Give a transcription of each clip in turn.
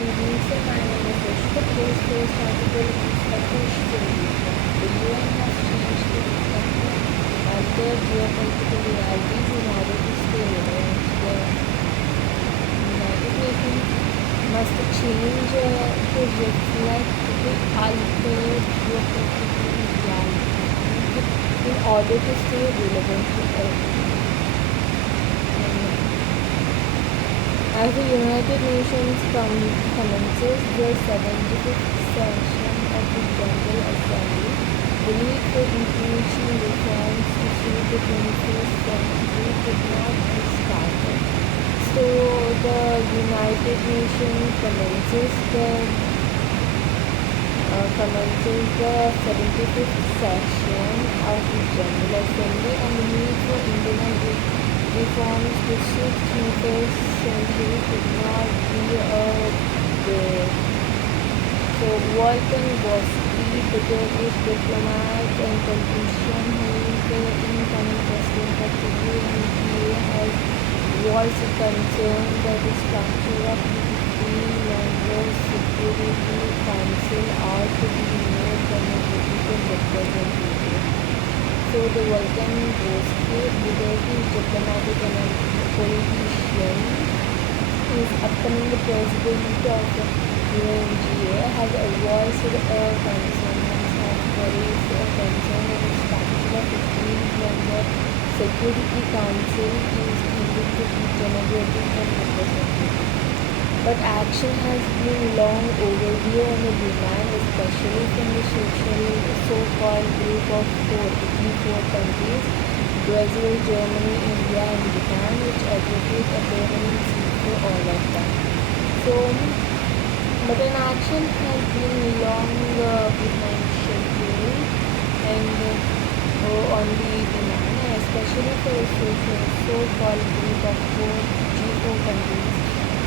Good evening, sir. My name is Rishika. Today's first article is the push for reform. The UN has changed to reflect the altered geopolitical realities in order to stay relevant. The United Nations must change to reflect the altered geopolitical realities in order to stay relevant to everyone. As the United Nations commences the 75th session of the General Assembly, the need for international reforms to suit the 21st century could not be started. So the United Nations commences the 75th session of the General Assembly, and the need for internal reforms to suit 21st century could not be there. So Walton Bosky, the Turkish diplomat and politician who is the incoming president of the UNGA, has voiced concern that the structure of the 15-member Security Council ought to be more democratic and representative. So the Walton Bosky, the Turkish diplomatic and politician, who is upcoming the president of the UNGA, has voiced a concern raised a concern that the structure of the 15-member Security Council is needed to be democratic and representative. But action has been long overdue on the demand, especially from the so-called group of four countries, Brazil, Germany, India and Japan, which advocate a permanent seat for all of them. So, but an action has been long behind schedule and on the demand, especially for a so-called group of G4 countries,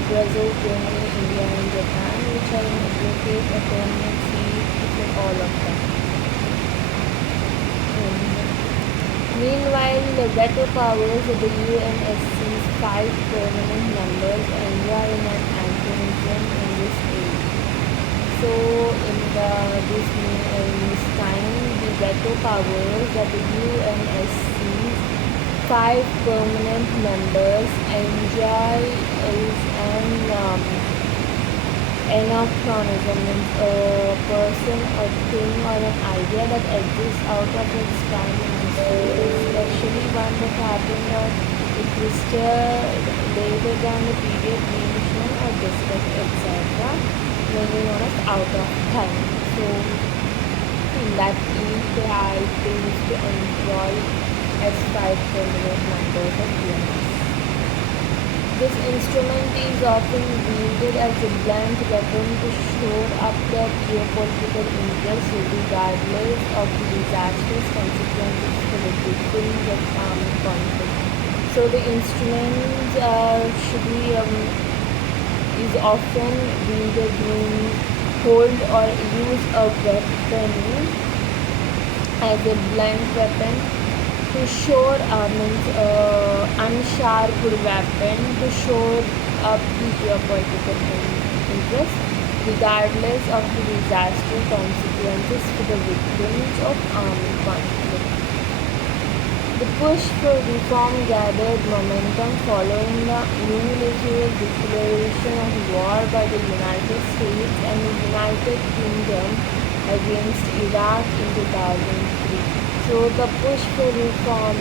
Brazil, Germany, India and Japan, which are in advocate a permanent seat for all of them. Meanwhile, the veto powers of the UNSC's 5 permanent members enjoy an antagonism in this age. So, in this time, the veto powers of the UNSC's 5 permanent members enjoy is an anachronism, means a person, a thing, or an idea that exists out of its time in history, especially one that happened or existed later than the period mentioned or discussed, etc., when we known as out of time. So, in that case, they used to enjoy as 5 permanent members of UNSC. This instrument is often wielded as a blunt weapon to shore up their geopolitical interests regardless of the disastrous consequences for the victims of armed conflict. So the instrument is often wielded, means hold or use a weapon as a blunt weapon to shore unsharped weapon to shore up the geopolitical interest regardless of the disastrous consequences for the victims of armed conflict. The push for reform gathered momentum following the unilateral declaration of war by the United States and the United Kingdom against Iraq in 2003. So the push for reform,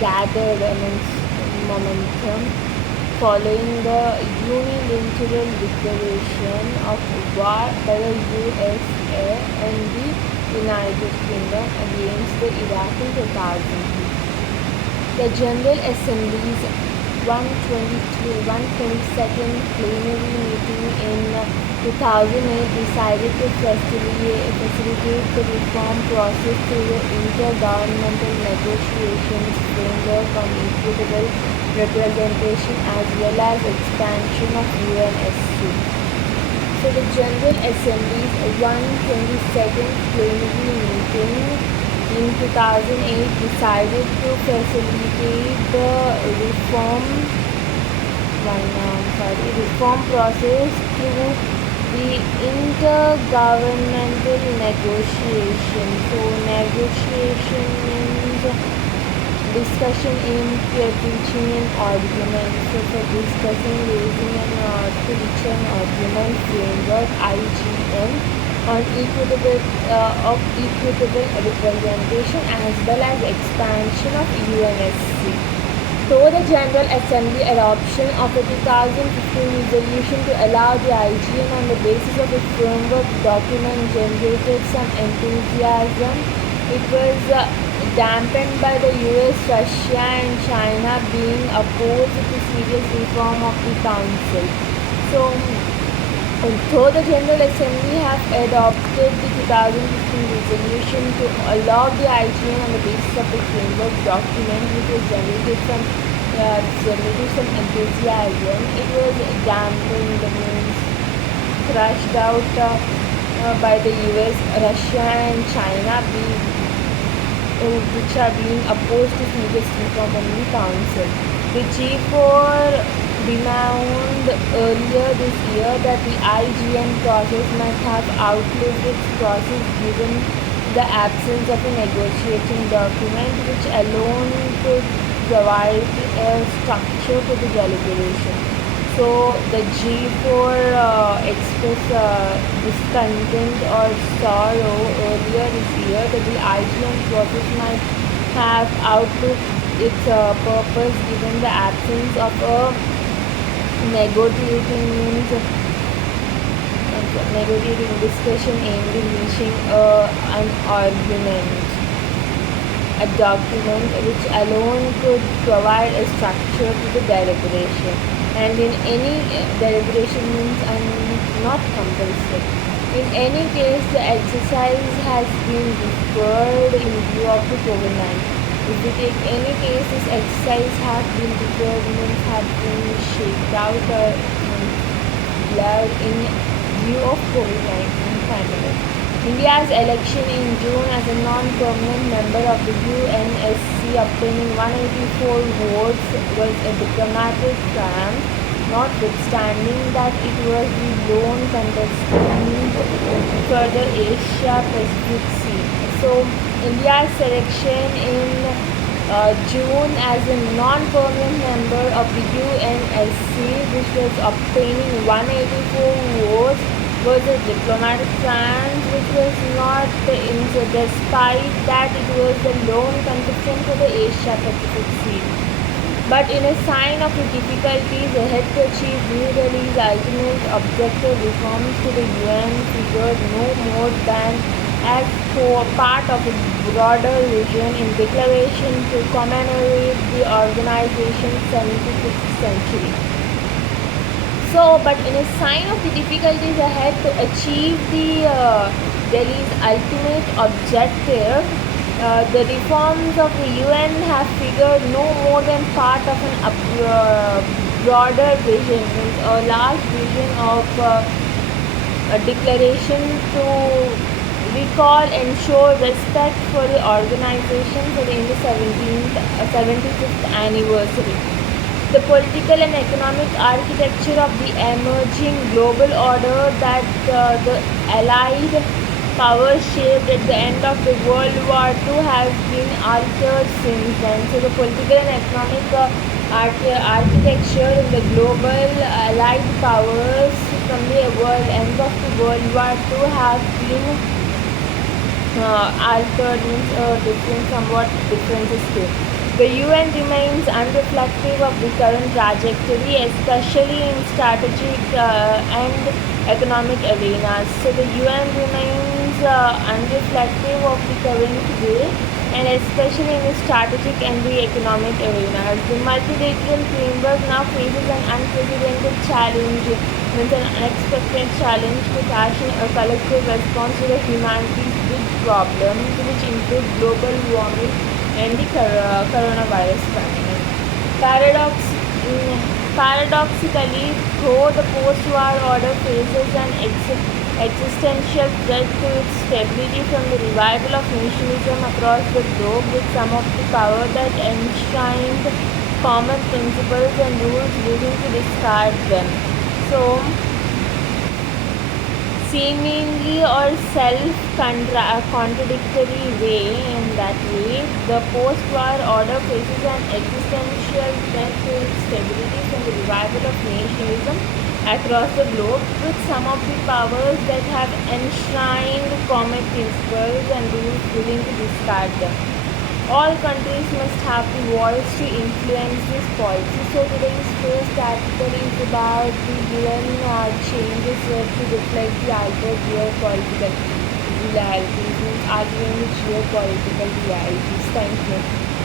gathered momentum following the unilateral declaration of war by the USA and the United Kingdom against the Iraq in 2003. The General Assembly's 122nd plenary meeting in 2008 decided to facilitate the reform process through the intergovernmental negotiations framework on equitable representation as well as expansion of UNSC. So the General Assembly's 122nd plenary meeting in 2008 decided to facilitate the reform reform process through the intergovernmental negotiation. So negotiation means discussion in peer-teaching arguments. So for discussing, raising and to reach an argument framework (IGN) on equitable representation as well as expansion of UNSC. So the General Assembly adoption of a 2015 resolution to allow the IGN on the basis of a framework document generated some enthusiasm. It was dampened by the US, Russia and China being opposed to serious reform of the Council. So though the General Assembly have adopted the 2015 resolution to allow the IGN on the basis of the framework document, which was generated some enthusiasm, it was dampened, means crushed out by the US, Russia and China which are being opposed to serious reform on the Council. The G4 denounced earlier this year that the IGN process might have outlived its process given the absence of a negotiating document which alone could provide a structure to the deliberation. So the G4 expressed discontent or sorrow earlier this year that the IGN process might have outlived its purpose given the absence of a negotiating discussion aimed at reaching an argument, a document which alone could provide a structure to the deliberation, and in any deliberation means not compulsory. In any case, the exercise has been deferred in view of the COVID-19. If we take any case, this exercise has been deferred, means have been shaped out or blurred in view of COVID-19 pandemic. India's election in June as a non-permanent member of the UNSC obtaining 184 votes was a diplomatic triumph, notwithstanding that it was the lone contestant for the Asia Pacific seat. So India's selection in June as a non-permanent member of the UNSC, which was obtaining 184 votes, was a diplomatic triumph which was not despite that it was the lone contestant for the Asia Pacific seat. But in a sign of the difficulties ahead to achieve New Delhi's ultimate objective, reforms to the UN figured no more than as part of a broader vision in declaration to commemorate the organization's 75th century. So, but in a sign of the difficulties ahead to achieve the Delhi's ultimate objective, the reforms of the UN have figured no more than part of an broader vision, a large vision of a declaration to recall and show respect for the organization in the 75th anniversary. The political and economic architecture of the emerging global order that the Allied powers shaped at the end of the World War II has been altered since then. So the political and economic architecture in the global Allied powers from the end of the World War II have been altered, means somewhat differences too. The UN remains unreflective of the current trajectory, especially in strategic and economic arenas. So the UN remains unreflective of the current way, and especially in the strategic and the economic arenas. The multilateral framework now faces an unprecedented challenge, means an unexpected challenge to fashion a collective response to the humanity's big problems, which include global warming and the coronavirus pandemic. Paradoxically, though the post-war order faces an existential threat to its stability from the revival of nationalism across the globe, with some of the power that enshrined common principles and rules willing to discard them. So, seemingly or self-contradictory way, in that way, the post-war order faces an existential threat to its stability from the revival of nationalism across the globe, with some of the powers that have enshrined common principles and rules willing to discard them. All countries must have the voice to influence this policy. So today's first article is about the UN changes to reflect the altered geopolitical realities, means arguing with geopolitical realities. Thank you.